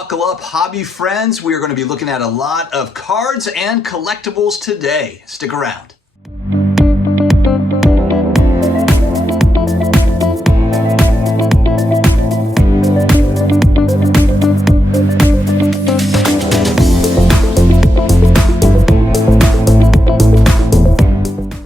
Buckle up, hobby friends. We are going to be looking at a lot of cards and collectibles today. Stick around.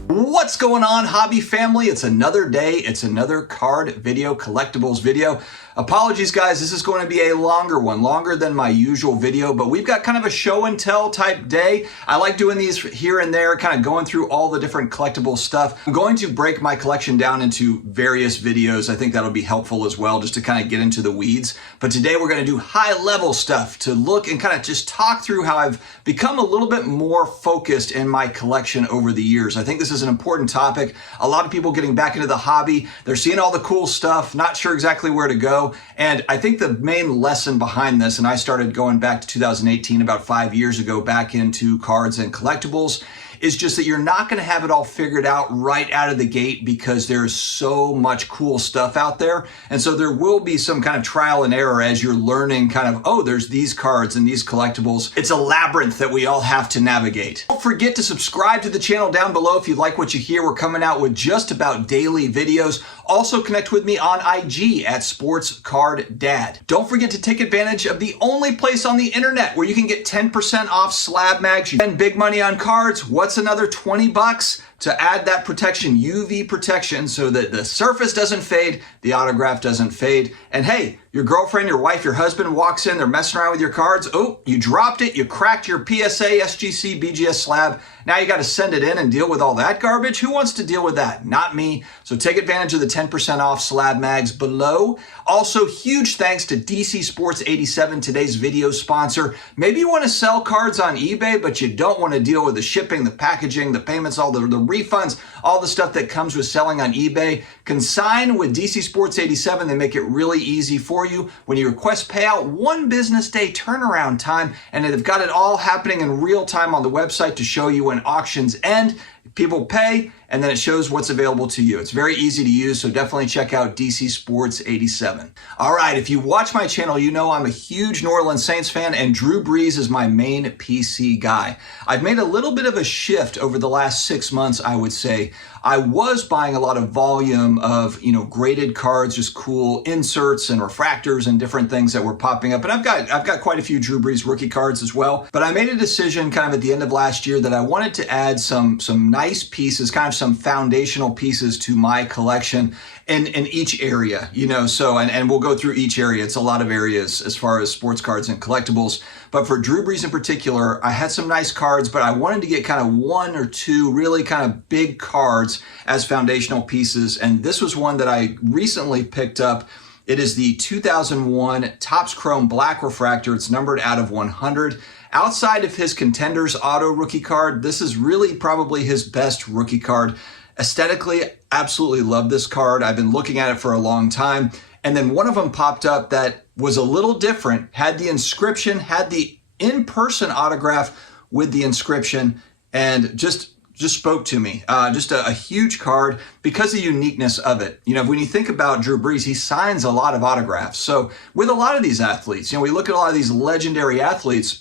What's going on, hobby family? It's another day. It's another card video, collectibles video. Apologies, guys. This is going to be a longer one, longer than my usual video, but we've got kind of a show and tell type day. I like doing these here and there, kind of going through all the different collectible stuff. I'm going to break my collection down into various videos. I think that'll be helpful as well, just to kind of get into the weeds. But today we're going to do high level stuff to look and kind of just talk through how I've become a little bit more focused in my collection over the years. I think this is an important topic. A lot of people getting back into the hobby, they're seeing all the cool stuff, not sure exactly where to go. And I think the main lesson behind this, and I started going back to 2018, about 5 years ago, back into cards and collectibles, is just that you're not going to have it all figured out right out of the gate because there's so much cool stuff out there. And so there will be some kind of trial and error as you're learning kind of, oh, there's these cards and these collectibles. It's a labyrinth that we all have to navigate. Don't forget to subscribe to the channel down below if you like what you hear. We're coming out with just about daily videos. Also connect with me on IG at SportsCardDad. Don't forget to take advantage of the only place on the internet where you can get 10% off SlabMags. You spend big money on cards. What's another 20 bucks to add that protection, UV protection, so that the surface doesn't fade, the autograph doesn't fade. And hey, your girlfriend, your wife, your husband walks in, they're messing around with your cards. Oh, you dropped it, you cracked your PSA, SGC, BGS slab. Now you got to send it in and deal with all that garbage. Who wants to deal with that? Not me. So take advantage of the 10% off SlabMags below. Also, huge thanks to DC Sports 87, today's video sponsor. Maybe you want to sell cards on eBay, but you don't want to deal with the shipping, the packaging, the payments, all the refunds, all the stuff that comes with selling on eBay. Consign with DC Sports 87. They make it really easy for you. When you request payout, 1 business day turnaround time, and they've got it all happening in real time on the website to show you when auctions end. People pay, and then it shows what's available to you. It's very easy to use, so definitely check out DC Sports 87. All right, if you watch my channel, you know I'm a huge New Orleans Saints fan, and Drew Brees is my main PC guy. I've made a little bit of a shift over the last 6 months, I would say. I was buying a lot of volume of, graded cards, just cool inserts and refractors and different things that were popping up. And I've got quite a few Drew Brees rookie cards as well. But I made a decision kind of at the end of last year that I wanted to add some nice pieces, kind of some foundational pieces to my collection in each area, so, and we'll go through each area. It's a lot of areas as far as sports cards and collectibles. But for Drew Brees in particular, I had some nice cards, but I wanted to get kind of 1 or 2 really kind of big cards as foundational pieces. And this was one that I recently picked up. It is the 2001 Topps Chrome Black Refractor. It's numbered out of 100. Outside of his Contenders Auto rookie card, this is really probably his best rookie card. Aesthetically, absolutely love this card. I've been looking at it for a long time. And then one of them popped up that was a little different, had the inscription, had the in-person autograph with the inscription, and just spoke to me. Just a huge card because of the uniqueness of it. When you think about Drew Brees, he signs a lot of autographs. So with a lot of these athletes, we look at a lot of these legendary athletes,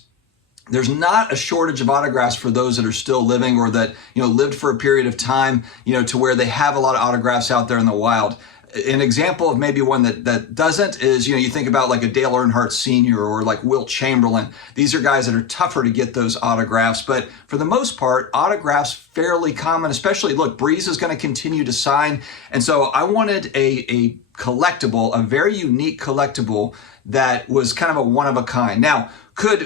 there's not a shortage of autographs for those that are still living or that, lived for a period of time, to where they have a lot of autographs out there in the wild. An example of maybe one that doesn't is, you think about like a Dale Earnhardt Sr. or like Wilt Chamberlain. These are guys that are tougher to get those autographs, but for the most part, autographs fairly common, especially, look, Brees is going to continue to sign. And so I wanted a collectible, a very unique collectible that was kind of a one of a kind. Now,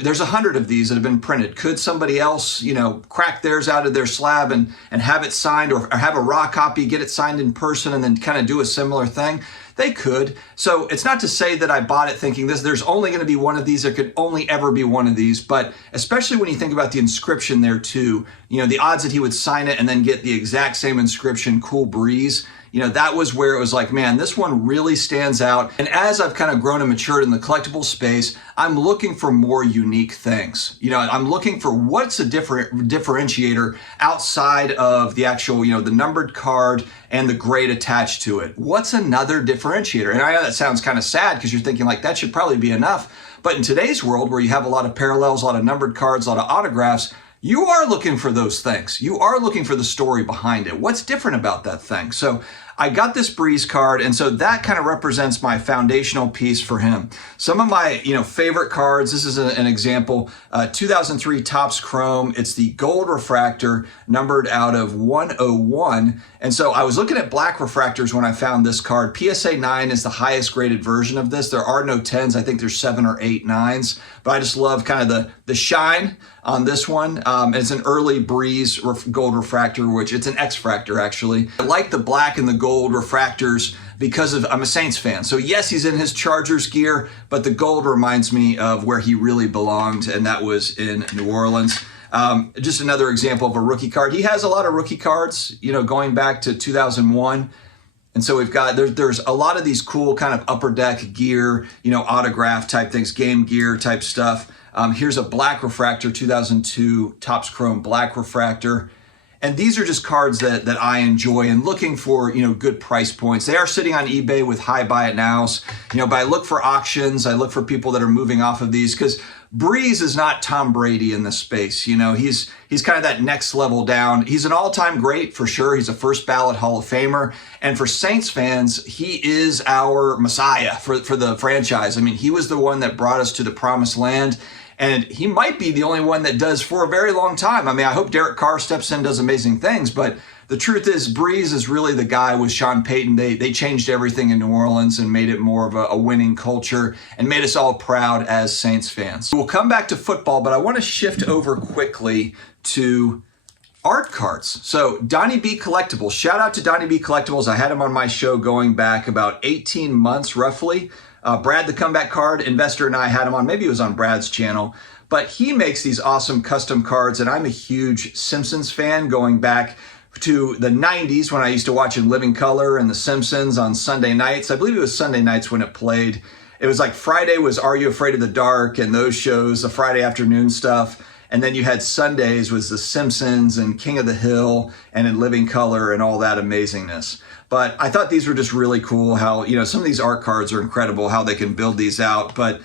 there's 100 of these that have been printed. Could somebody else, crack theirs out of their slab and have it signed, or have a raw copy, get it signed in person, and then kind of do a similar thing? They could. So it's not to say that I bought it thinking there's only going to be one of these. There could only ever be one of these. But especially when you think about the inscription there too, the odds that he would sign it and then get the exact same inscription, Cool Breeze, that was where it was like, man, this one really stands out. And as I've kind of grown and matured in the collectible space, I'm looking for more unique things. I'm looking for what's a different differentiator outside of the actual, the numbered card and the grade attached to it. What's another differentiator? And I know that sounds kind of sad because you're thinking like that should probably be enough. But in today's world, where you have a lot of parallels, a lot of numbered cards, a lot of autographs, you are looking for those things. You are looking for the story behind it. What's different about that thing? So I got this Brees card, and so that kind of represents my foundational piece for him. Some of my favorite cards, this is an example, 2003 Topps Chrome. It's the gold refractor, numbered out of 101. And so I was looking at black refractors when I found this card. PSA 9 is the highest graded version of this. There are no 10s. I think there's 7 or 8 9s. But I just love kind of the shine on this one. It's an early Brees gold refractor, which it's an X-fractor actually. I like the black and the gold refractors because I'm a Saints fan. So yes, he's in his Chargers gear, but the gold reminds me of where he really belonged, and that was in New Orleans. Just another example of a rookie card. He has a lot of rookie cards, going back to 2001. And so we've got, there's a lot of these cool kind of upper deck gear, autograph type things, game gear type stuff. Here's a black refractor, 2002 Topps Chrome black refractor. And these are just cards that I enjoy, and looking for, good price points. They are sitting on eBay with high buy it nows, but I look for auctions. I look for people that are moving off of these, because Brees is not Tom Brady in this space. He's kind of that next level down. He's an all-time great for sure. He's a first ballot Hall of Famer. And for Saints fans, he is our messiah for the franchise. I mean, he was the one that brought us to the promised land. And he might be the only one that does for a very long time. I mean, I hope Derek Carr steps in and does amazing things, but the truth is Brees is really the guy with Sean Payton. They changed everything in New Orleans and made it more of a winning culture and made us all proud as Saints fans. We'll come back to football, but I want to shift over quickly to art cards. So Donnie B Collectibles, shout out to Donnie B Collectibles. I had him on my show going back about 18 months roughly. Brad, the comeback card investor, and I had him on. Maybe it was on Brad's channel, but he makes these awesome custom cards. And I'm a huge Simpsons fan, going back to the 90s when I used to watch in living color and The Simpsons on Sunday nights. I believe it was Sunday nights when it played. It was like Friday was Are You Afraid of the Dark and those shows, the Friday afternoon stuff. And then you had Sundays was The Simpsons and King of the Hill and In Living Color and all that amazingness. But I thought these were just really cool how, some of these art cards are incredible, how they can build these out. But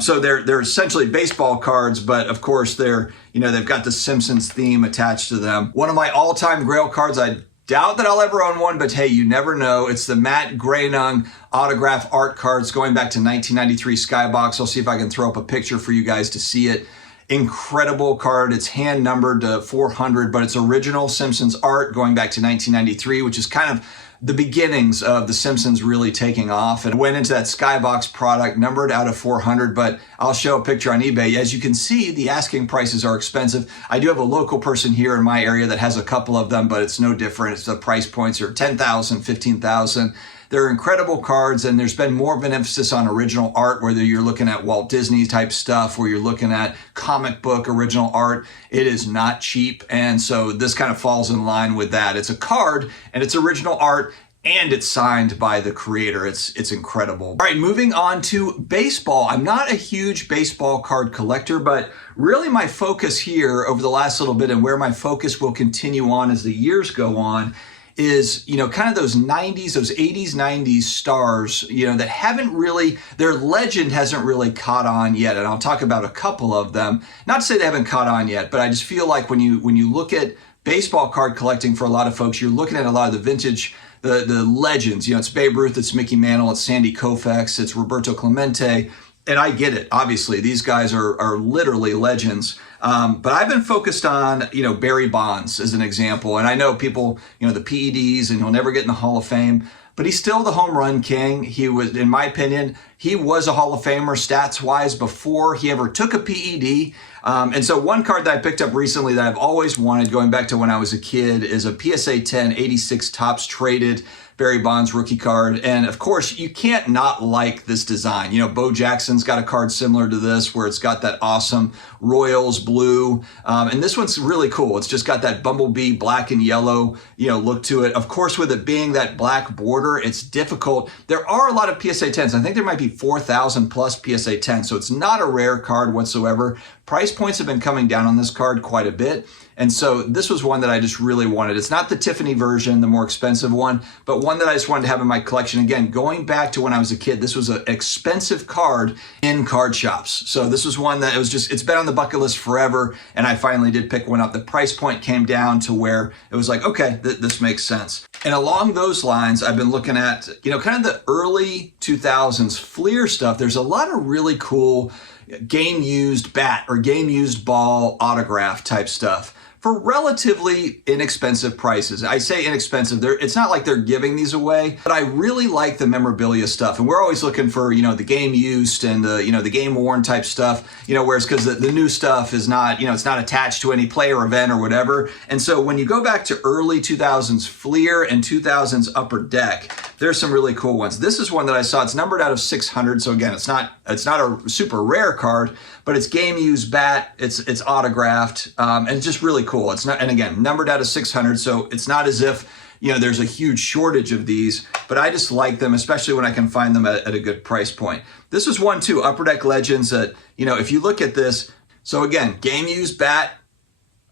so they're essentially baseball cards, but of course they've got the Simpsons theme attached to them. One of my all-time grail cards, I doubt that I'll ever own one, but hey, you never know. It's the Matt Groening autograph art cards going back to 1993 Skybox. I'll see if I can throw up a picture for you guys to see it. Incredible card. It's hand numbered to 400, but it's original Simpsons art going back to 1993, which is kind of the beginnings of The Simpsons really taking off, and went into that Skybox product numbered out of 400, but I'll show a picture on eBay. As you can see, the asking prices are expensive. I do have a local person here in my area that has a couple of them, but it's no different. It's the price points are $10,000, $15,000. They're incredible cards, and there's been more of an emphasis on original art, whether you're looking at Walt Disney type stuff or you're looking at comic book original art. It is not cheap, and so this kind of falls in line with that. It's a card, and it's original art, and it's signed by the creator. It's incredible. All right, moving on to baseball. I'm not a huge baseball card collector, but really my focus here over the last little bit, and where my focus will continue on as the years go on, is, kind of those 90s, those 80s, 90s stars, that haven't really, their legend hasn't really caught on yet. And I'll talk about a couple of them. Not to say they haven't caught on yet, but I just feel like when you look at baseball card collecting for a lot of folks, you're looking at a lot of the vintage, the legends. It's Babe Ruth, it's Mickey Mantle, it's Sandy Koufax, it's Roberto Clemente. And I get it. Obviously, these guys are literally legends. But I've been focused on, Barry Bonds as an example. And I know people, the PEDs, and he'll never get in the Hall of Fame, but he's still the home run king. He was, in my opinion, he was a Hall of Famer stats-wise before he ever took a PED. And so one card that I picked up recently that I've always wanted, going back to when I was a kid, is a PSA 10 86 Topps traded Barry Bonds rookie card. And of course, you can't not like this design. Bo Jackson's got a card similar to this where it's got that awesome Royals blue. And this one's really cool. It's just got that bumblebee black and yellow, look to it. Of course, with it being that black border, it's difficult. There are a lot of PSA 10s. I think there might be 4,000 plus PSA 10s. So it's not a rare card whatsoever. Price points have been coming down on this card quite a bit. And so this was one that I just really wanted. It's not the Tiffany version, the more expensive one, but one that I just wanted to have in my collection. Again, going back to when I was a kid, this was an expensive card in card shops. So this was one that it's been on the bucket list forever, and I finally did pick one up. The price point came down to where it was like, okay, this makes sense. And along those lines, I've been looking at, kind of the early 2000s Fleer stuff. There's a lot of really cool game used bat or game used ball autograph type stuff for relatively inexpensive prices. I say inexpensive, it's not like they're giving these away, but I really like the memorabilia stuff. And we're always looking for, the game used and the game worn type stuff, whereas because the new stuff is not, it's not attached to any player event or whatever. And so when you go back to early 2000s Fleer and 2000s Upper Deck, there's some really cool ones. This is one that I saw. It's numbered out of 600. So again, it's not a super rare card, but it's game used bat. It's autographed, and it's just really cool. It's not, and again, numbered out of 600. So it's not as if, there's a huge shortage of these, but I just like them, especially when I can find them at a good price point. This was one too, Upper Deck Legends that, if you look at this, so again, game used bat,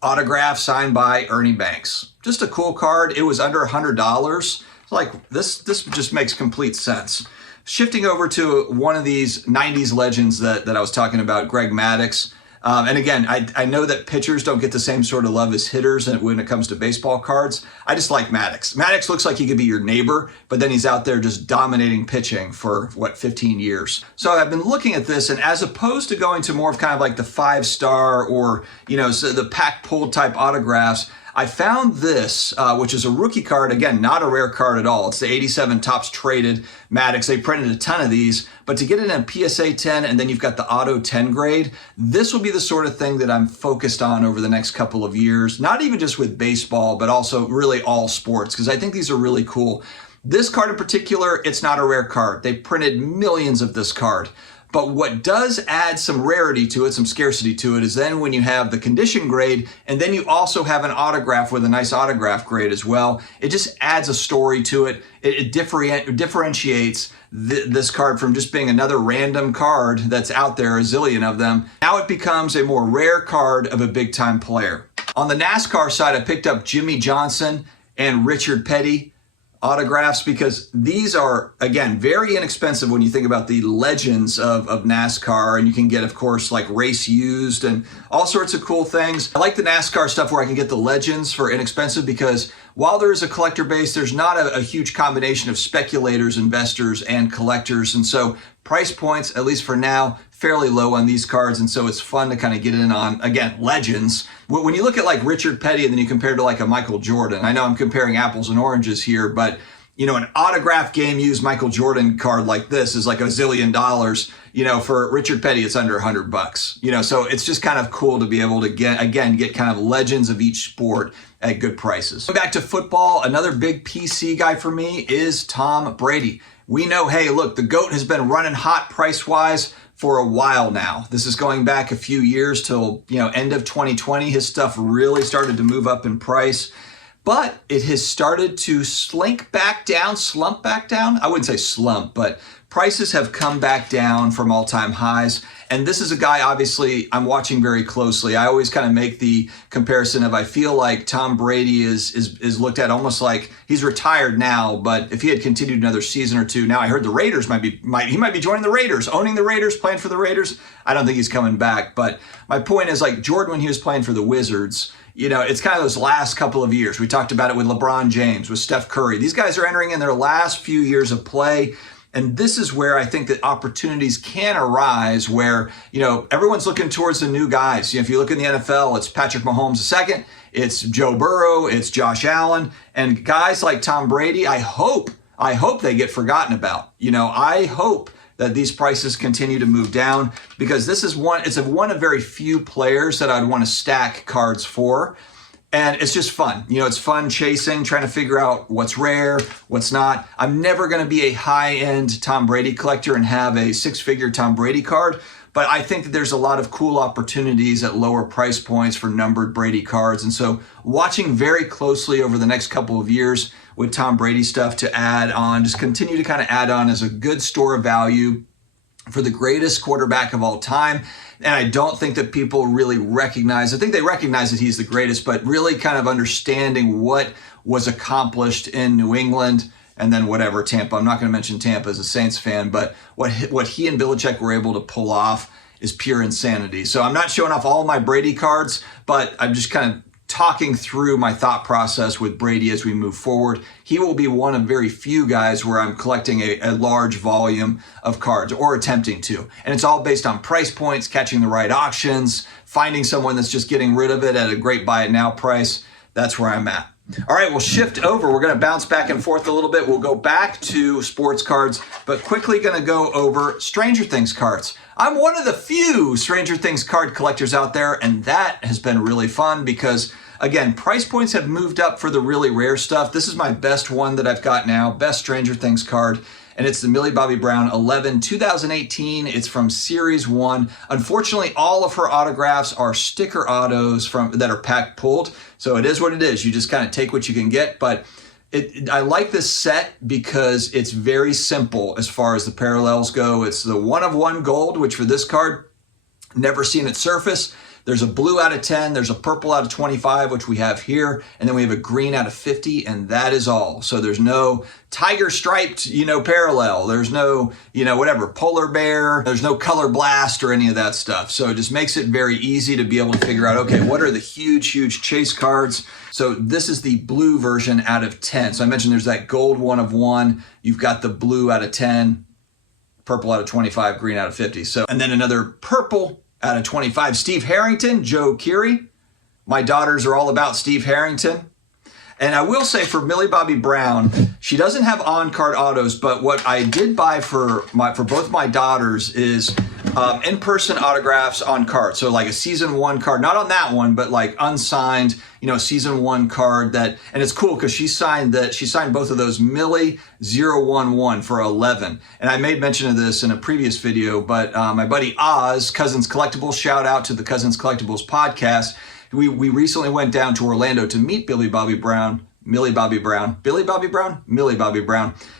autograph signed by Ernie Banks. Just a cool card. It was under $100. Like this just makes complete sense. Shifting over to one of these 90s legends that I was talking about, Greg Maddux. And again, I know that pitchers don't get the same sort of love as hitters when it comes to baseball cards. I just like Maddux. Maddux looks like he could be your neighbor, but then he's out there just dominating pitching for 15 years. So I've been looking at this, and as opposed to going to more of kind of like the 5-star or, so the pack pulled type autographs, I found this, which is a rookie card. Again, not a rare card at all. It's the 87 Topps Traded Maddux. They printed a ton of these, but to get it in a PSA 10 and then you've got the Auto 10 grade, this will be the sort of thing that I'm focused on over the next couple of years. Not even just with baseball, but also really all sports, because I think these are really cool. This card in particular, it's not a rare card. They printed millions of this card. But what does add some rarity to it, some scarcity to it, is then when you have the condition grade and then you also have an autograph with a nice autograph grade as well, it just adds a story to it. It differentiates this card from just being another random card that's out there, a zillion of them. Now it becomes a more rare card of a big time player. On the NASCAR side, I picked up Jimmy Johnson and Richard Petty autographs because these are, again, very inexpensive when you think about the legends of NASCAR, and you can get, of course, like race used and all sorts of cool things. I like the NASCAR stuff where I can get the legends for inexpensive because while there is a collector base, there's not a huge combination of speculators, investors, and collectors. And so price points, at least for now, fairly low on these cards. And so it's fun to kind of get in on, again, legends. When you look at like Richard Petty and then you compare to like a Michael Jordan, I know I'm comparing apples and oranges here, but an autograph game used Michael Jordan card like this is like $1 zillion. For Richard Petty, it's under $100. So it's just kind of cool to be able to get kind of legends of each sport at good prices. Going back to football, another big PC guy for me is Tom Brady. We know, hey, look, the GOAT has been running hot price-wise for a while now. This is going back a few years till, end of 2020. His stuff really started to move up in price. But it has started to slump back down. I wouldn't say slump, but prices have come back down from all-time highs. And this is a guy, obviously, I'm watching very closely. I always kind of make the comparison of I feel like Tom Brady is looked at almost like he's retired now, but if he had continued another season or two, now I heard the Raiders might be joining the Raiders, owning the Raiders, playing for the Raiders. I don't think he's coming back. But my point is, like Jordan, when he was playing for the Wizards, it's kind of those last couple of years. We talked about it with LeBron James, with Steph Curry. These guys are entering in their last few years of play. And this is where I think that opportunities can arise where, everyone's looking towards the new guys. If you look in the NFL, it's Patrick Mahomes II, it's Joe Burrow, it's Josh Allen, and guys like Tom Brady, I hope they get forgotten about. I hope that these prices continue to move down because this is one of very few players that I'd want to stack cards for. And it's just fun. It's fun chasing, trying to figure out what's rare, what's not. I'm never going to be a high-end Tom Brady collector and have a six-figure Tom Brady card, but I think that there's a lot of cool opportunities at lower price points for numbered Brady cards. And so watching very closely over the next couple of years with Tom Brady stuff to add on, just continue to kind of add on as a good store of value for the greatest quarterback of all time. And I don't think that people really recognize, I think they recognize that he's the greatest, but really kind of understanding what was accomplished in New England and then whatever Tampa. I'm not going to mention Tampa as a Saints fan, but what he and Belichick were able to pull off is pure insanity. So I'm not showing off all my Brady cards, but I'm just kind of talking through my thought process with Brady as we move forward. He will be one of very few guys where I'm collecting a large volume of cards, or attempting to. And it's all based on price points, catching the right auctions, finding someone that's just getting rid of it at a great buy it now price. That's where I'm at. All right, we'll shift over. We're going to bounce back and forth a little bit. We'll go back to sports cards, but quickly going to go over Stranger Things cards. I'm one of the few Stranger Things card collectors out there, and that has been really fun because, again, price points have moved up for the really rare stuff. This is my best one that I've got now, best Stranger Things card, and it's the Millie Bobby Brown 11 2018. It's from Series 1. Unfortunately, all of her autographs are sticker autos that are pack pulled, so it is what it is. You just kind of take what you can get, but I like this set because it's very simple as far as the parallels go. It's the 1 of 1 gold, which for this card, never seen it surface. There's a blue out of 10, there's a purple out of 25, which we have here, and then we have a green out of 50, and that is all. So there's no tiger striped, parallel. There's no, whatever, polar bear. There's no color blast or any of that stuff. So it just makes it very easy to be able to figure out, okay, what are the huge, huge chase cards? So this is the blue version out of 10. So I mentioned there's that gold 1 of 1. You've got the blue out of 10, purple out of 25, green out of 50. So, and then another purple out of 25, Steve Harrington, Joe Keery. My daughters are all about Steve Harrington. And I will say for Millie Bobby Brown, she doesn't have on-card autos, but what I did buy for both my daughters is in-person autographs on cards. So like a season 1 card, not on that one, but like unsigned, season 1 card and it's cool because she signed both of those Millie 011 for 11. And I made mention of this in a previous video, but my buddy Oz, Cousins Collectibles, shout out to the Cousins Collectibles podcast. We recently went down to Orlando to meet Millie Bobby Brown,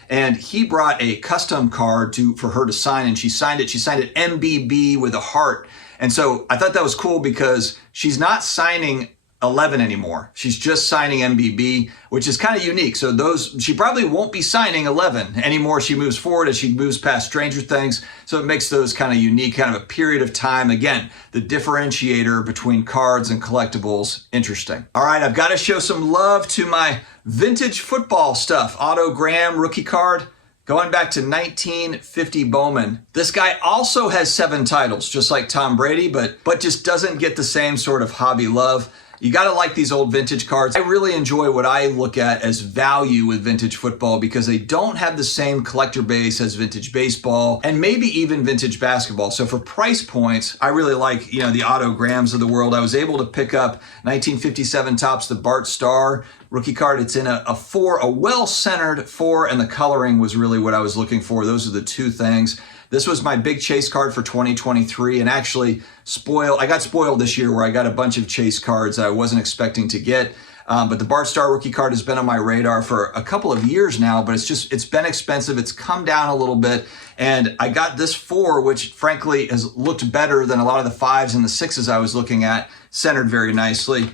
and he brought a custom card for her to sign, and she signed it. She signed it MBB with a heart. And so I thought that was cool because she's not signing 11 anymore. She's just signing MBB, which is kind of unique. So she probably won't be signing 11 anymore. She moves forward as she moves past Stranger Things. So it makes those kind of unique, kind of a period of time. Again, the differentiator between cards and collectibles, interesting. All right, I've got to show some love to my vintage football stuff. Otto Graham rookie card. Going back to 1950 Bowman. This guy also has 7 titles, just like Tom Brady, but just doesn't get the same sort of hobby love. You got to like these old vintage cards. I really enjoy what I look at as value with vintage football because they don't have the same collector base as vintage baseball and maybe even vintage basketball. So for price points, I really like, the Otto Grahams of the world. I was able to pick up 1957 Topps, the Bart Starr rookie card. It's in a 4, a well-centered 4, and the coloring was really what I was looking for. Those are the 2 things. This was my big chase card for 2023, and actually I got spoiled this year where I got a bunch of chase cards that I wasn't expecting to get. But the Bart Starr rookie card has been on my radar for a couple of years now, but it's been expensive. It's come down a little bit, and I got this 4, which frankly has looked better than a lot of the 5s and the 6s I was looking at, centered very nicely.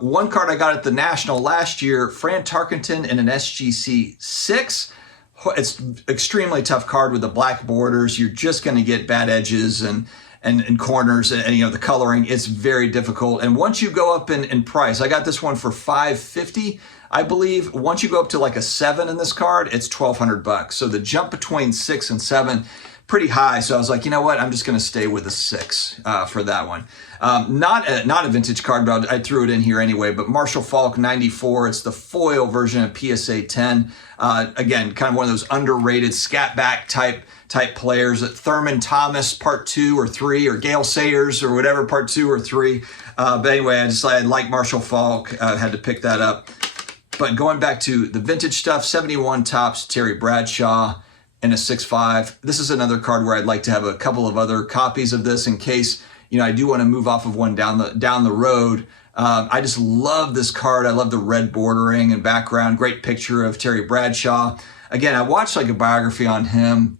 One card I got at the National last year, Fran Tarkenton in an SGC 6. It's extremely tough card with the black borders. You're just going to get bad edges and corners and the coloring. It's very difficult. And once you go up in price, I got this one for $550, I believe. Once you go up to like a 7 in this card, it's $1,200. So the jump between 6 and 7, pretty high. So I was like, you know what? I'm just going to stay with a 6 for that one. Not a vintage card, but I threw it in here anyway. But Marshall Faulk 94. It's the foil version of PSA 10. Again, kind of one of those underrated scat back type players. Thurman Thomas part 2 or 3, or Gale Sayers or whatever part 2 or 3. But anyway, I like Marshall Faulk. Had to pick that up. But going back to the vintage stuff, 71 Topps Terry Bradshaw in a 6.5. This is another card where I'd like to have a couple of other copies of this in case I do want to move off of one down the road. I just love this card. I love the red bordering and background. Great picture of Terry Bradshaw. Again, I watched like a biography on him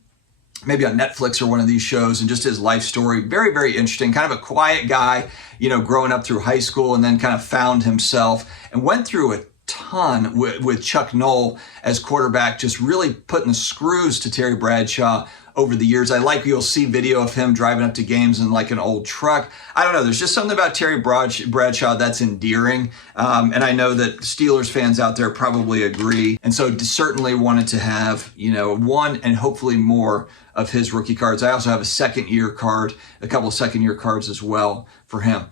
maybe on Netflix or one of these shows, and just his life story. Very, very interesting. Kind of a quiet guy, you know, growing up through high school and then kind of found himself and went through a ton with Chuck Noll as quarterback, just really putting the screws to Terry Bradshaw over the years. I like, you'll see video of him driving up to games in like an old truck. I don't know, there's just something about Terry Bradshaw that's endearing. And I know that Steelers fans out there probably agree. And so certainly wanted to have, you know, one and hopefully more of his rookie cards. I also have a second year card, a couple of second year cards as well for him.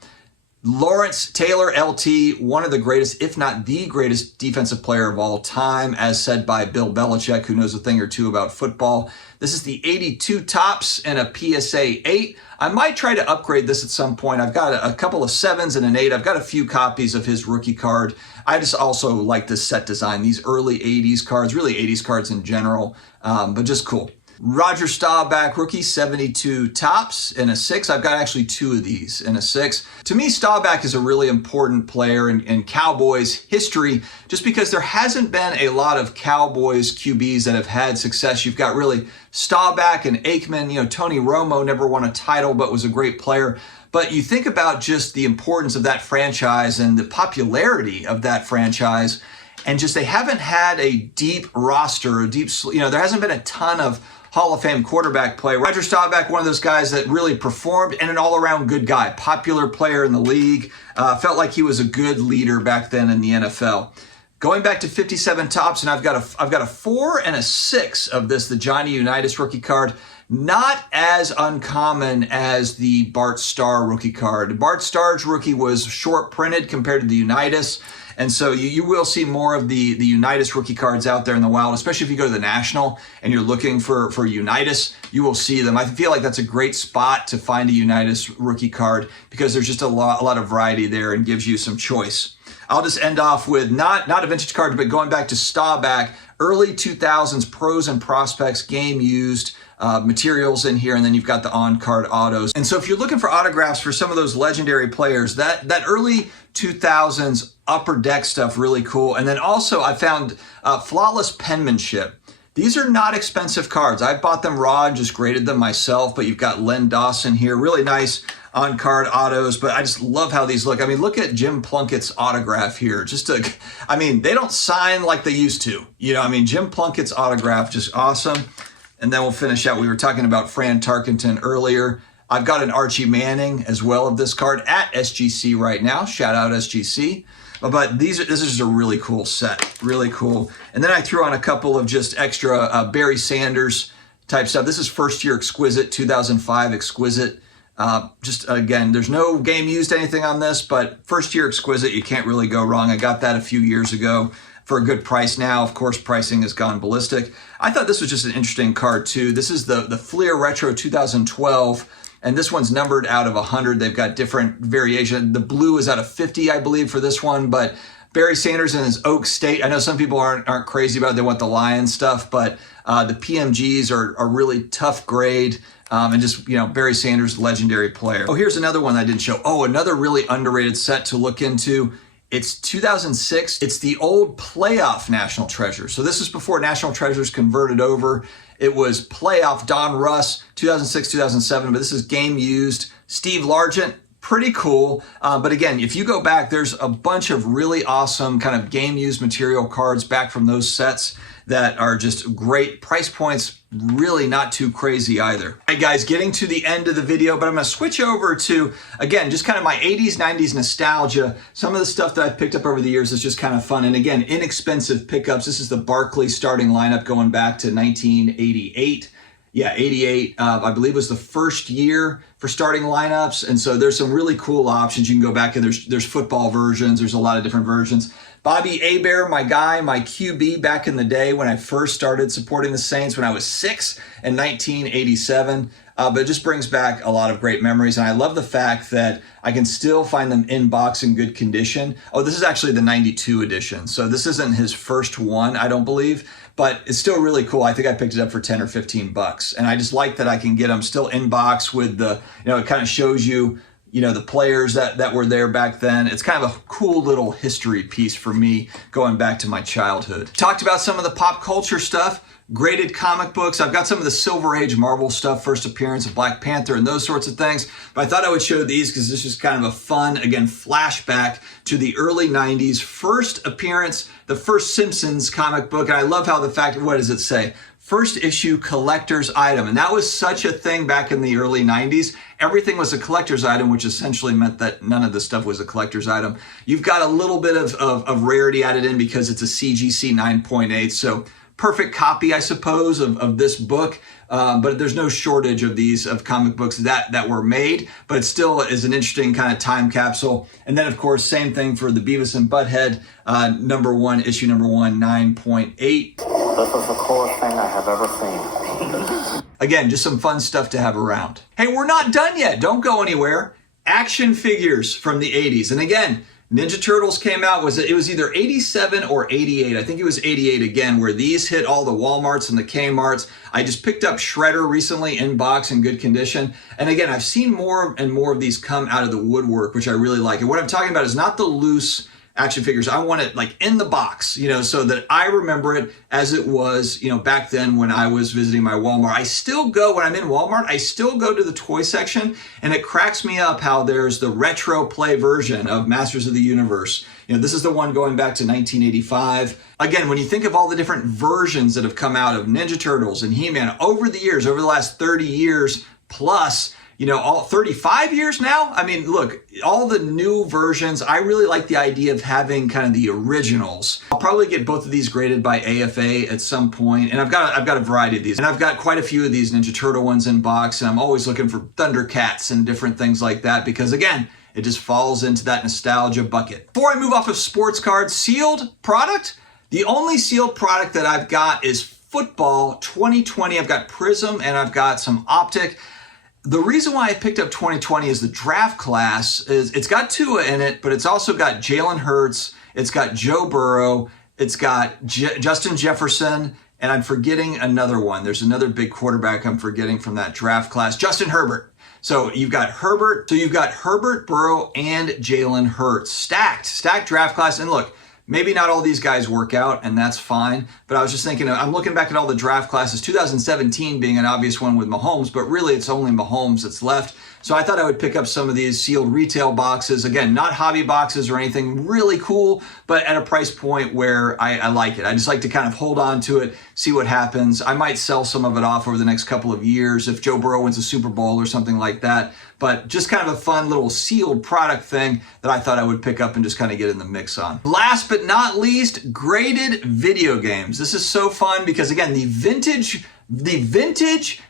Lawrence Taylor, LT, one of the greatest, if not the greatest defensive player of all time, as said by Bill Belichick, who knows a thing or two about football. This is the 82 tops and a PSA 8. I might try to upgrade this at some point. I've got a couple of 7s and an 8. I've got a few copies of his rookie card. I just also like this set design, these early 80s cards, really 80s cards in general, but just cool. Roger Staubach, rookie, 72 tops and a 6. I've got actually 2 of these in a 6. To me, Staubach is a really important player in Cowboys history, just because there hasn't been a lot of Cowboys QBs that have had success. You've got really Staubach and Aikman. You know, Tony Romo never won a title, but was a great player. But you think about just the importance of that franchise and the popularity of that franchise, and just they haven't had a deep roster, there hasn't been a ton of Hall of Fame quarterback play. Roger Staubach, one of those guys that really performed, and an all-around good guy, popular player in the league. Felt like he was a good leader back then in the NFL. Going back to 57 tops, and I've got a 4 and a 6 of this, the Johnny Unitas rookie card. Not as uncommon as the Bart Starr rookie card. Bart Starr's rookie was short printed compared to the Unitas. And so you will see more of the Unitas rookie cards out there in the wild, especially if you go to the National and you're looking for Unitas, you will see them. I feel like that's a great spot to find a Unitas rookie card because there's just a lot of variety there and gives you some choice. I'll just end off with not a vintage card, but going back to Staubach, early 2000s pros and prospects, game used materials in here, and then you've got the on-card autos. And so if you're looking for autographs for some of those legendary players, that early 2000s upper deck stuff, really cool. And then also I found flawless penmanship. These are not expensive cards. I bought them raw and just graded them myself, but you've got Len Dawson here, really nice on-card autos, but I just love how these look. I mean, look at Jim Plunkett's autograph here. They don't sign like they used to. You know, I mean, Jim Plunkett's autograph, just awesome. And then we'll finish out. We were talking about Fran Tarkenton earlier. I've got an Archie Manning as well of this card at SGC right now. Shout out SGC. But this is just a really cool set, really cool. And then I threw on a couple of just extra Barry Sanders type stuff. This is first year exquisite, 2005 exquisite. Just again, there's no game used anything on this, but first year exquisite, you can't really go wrong. I got that a few years ago for a good price. Now, of course, pricing has gone ballistic. I thought this was just an interesting card too. This is the Fleer Retro 2012. And this one's numbered out of 100. They've got different variation. The blue is out of 50, I believe, for this one. But Barry Sanders and his Oak State. I know some people aren't crazy about it. They want the Lion stuff, but the PMGs are really tough grade. And just, you know, Barry Sanders, legendary player. Oh, here's another one I didn't show. Oh, another really underrated set to look into. It's 2006. It's the old playoff National Treasure. So this is before National Treasures converted over. It was playoff Don Russ, 2006, 2007, but this is game used. Steve Largent, pretty cool. But again, if you go back, there's a bunch of really awesome kind of game used material cards back from those sets that are just great price points, really not too crazy either. All right, guys, getting to the end of the video, but I'm gonna switch over to, again, just kind of my 80s, 90s nostalgia. Some of the stuff that I've picked up over the years is just kind of fun. And again, inexpensive pickups. This is the Barkley starting lineup going back to 1988. Yeah, 88, I believe was the first year for starting lineups. And so there's some really cool options. You can go back and there's football versions. There's a lot of different versions. Bobby Hebert, my guy, my QB back in the day when I first started supporting the Saints when I was 6 in 1987. But it just brings back a lot of great memories. And I love the fact that I can still find them in box in good condition. Oh, this is actually the 92 edition. So this isn't his first one, I don't believe, but it's still really cool. I think I picked it up for 10 or 15 bucks. And I just like that I can get them still in box with the, you know, it kind of shows you, you know, the players that were there back then. It's kind of a cool little history piece for me going back to my childhood. Talked about some of the pop culture stuff. Graded comic books. I've got some of the Silver Age Marvel stuff, first appearance of Black Panther and those sorts of things. But I thought I would show these because this is kind of a fun, again, flashback to the early 90s. First appearance, the first Simpsons comic book. And I love how the fact, what does it say? First issue collector's item. And that was such a thing back in the early 90s. Everything was a collector's item, which essentially meant that none of the stuff was a collector's item. You've got a little bit of rarity added in because it's a CGC 9.8. So perfect copy, I suppose, of this book, but there's no shortage of these, of comic books that were made, but it still is an interesting kind of time capsule. And then, of course, same thing for the Beavis and Butthead, issue number one, 9.8. This is the coolest thing I have ever seen. Again, just some fun stuff to have around. Hey, we're not done yet. Don't go anywhere. Action figures from the 80s. And again, Ninja Turtles came out, it was either 87 or 88. I think it was 88 again, where these hit all the Walmarts and the Kmarts. I just picked up Shredder recently in box in good condition. And again, I've seen more and more of these come out of the woodwork, which I really like. And what I'm talking about is not the loose action figures. I want it like in the box, you know, so that I remember it as it was, you know, back then when I was visiting my Walmart. I still go, when I'm in Walmart, I still go to the toy section, and it cracks me up how there's the retro play version of Masters of the Universe. You know, this is the one going back to 1985. Again, when you think of all the different versions that have come out of Ninja Turtles and He-Man over the years, over the last 30 years plus, you know, all 35 years now. I mean, look, all the new versions, I really like the idea of having kind of the originals. I'll probably get both of these graded by AFA at some point, and I've got a variety of these, and I've got quite a few of these Ninja Turtle ones in box, and I'm always looking for Thundercats and different things like that because, again, it just falls into that nostalgia bucket. Before I move off of sports cards, sealed product, the only sealed product that I've got is Football 2020. I've got Prism and I've got some Optic. The reason why I picked up 2020 is the draft class is it's got Tua in it, but it's also got Jalen Hurts, it's got Joe Burrow, it's got Justin Jefferson, and I'm forgetting another one. There's another big quarterback I'm forgetting from that draft class, Justin Herbert. So you've got Herbert, Burrow, and Jalen Hurts. Stacked draft class. And look, maybe not all these guys work out, and that's fine. But I was just thinking, I'm looking back at all the draft classes, 2017 being an obvious one with Mahomes, but really it's only Mahomes that's left. So I thought I would pick up some of these sealed retail boxes. Again, not hobby boxes or anything really cool, but at a price point where I like it. I just like to kind of hold on to it, see what happens. I might sell some of it off over the next couple of years if Joe Burrow wins a Super Bowl or something like that. But just kind of a fun little sealed product thing that I thought I would pick up and just kind of get in the mix on. Last but not least, graded video games. This is so fun because, again, the vintage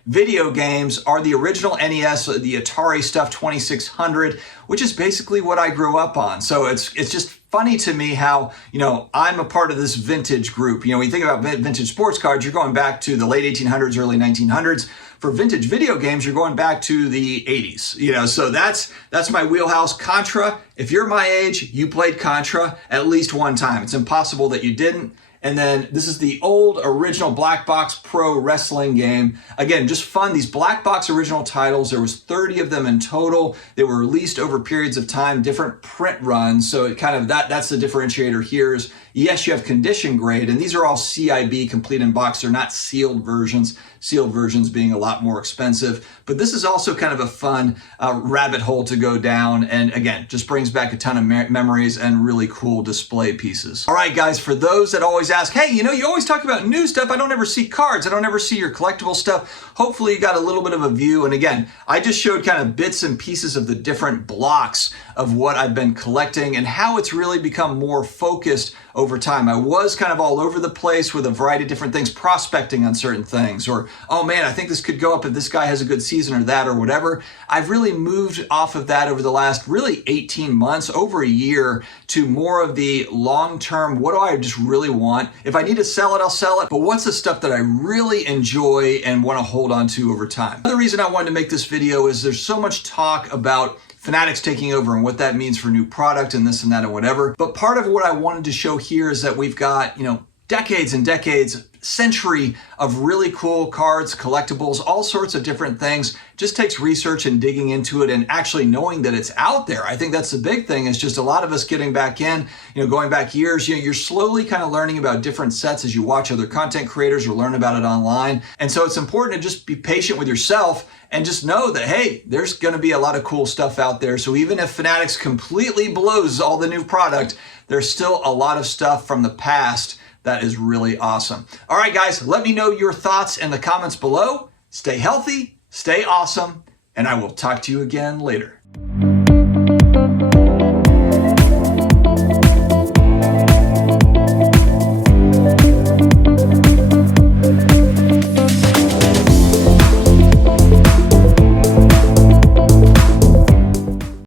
video games are the original NES, the Atari stuff, 2600, which is basically what I grew up on. So it's just funny to me how, you know, I'm a part of this vintage group. You know, when you think about vintage sports cards, you're going back to the late 1800s, early 1900s. For vintage video games, you're going back to the 80s. You know, so that's my wheelhouse. Contra, if you're my age, you played Contra at least one time. It's impossible that you didn't. And then this is the old original Black Box Pro wrestling game. Again, just fun. These Black Box original titles, there was 30 of them in total. They were released over periods of time, different print runs. So it kind of, that's the differentiator here is, yes, you have condition grade, and these are all CIB, complete in box. They're not sealed versions. Sealed versions being a lot more expensive. But this is also kind of a fun rabbit hole to go down. And again, just brings back a ton of memories and really cool display pieces. All right, guys, for those that always ask, hey, you know, you always talk about new stuff. I don't ever see cards. I don't ever see your collectible stuff. Hopefully you got a little bit of a view. And again, I just showed kind of bits and pieces of the different blocks of what I've been collecting and how it's really become more focused over time. I was kind of all over the place with a variety of different things, prospecting on certain things, or, oh man, I think this could go up if this guy has a good season or that or whatever. I've really moved off of that over the last really 18 months, over a year, to more of the long-term, what do I just really want? If I need to sell it, I'll sell it, but what's the stuff that I really enjoy and want to hold on to over time? Another reason I wanted to make this video is there's so much talk about Fanatics taking over and what that means for new product and this and that and whatever. But part of what I wanted to show here is that we've got, you know, decades and decades, century of really cool cards, collectibles, all sorts of different things. Just takes research and digging into it and actually knowing that it's out there. I think that's the big thing, is just a lot of us getting back in, going back years, you're slowly kind of learning about different sets as you watch other content creators or learn about it online. And so it's important to just be patient with yourself and just know that, hey, there's going to be a lot of cool stuff out there. So even if Fanatics completely blows all the new product, there's still a lot of stuff from the past that is really awesome. All right, guys, let me know your thoughts in the comments below. Stay healthy, stay awesome, and I will talk to you again later.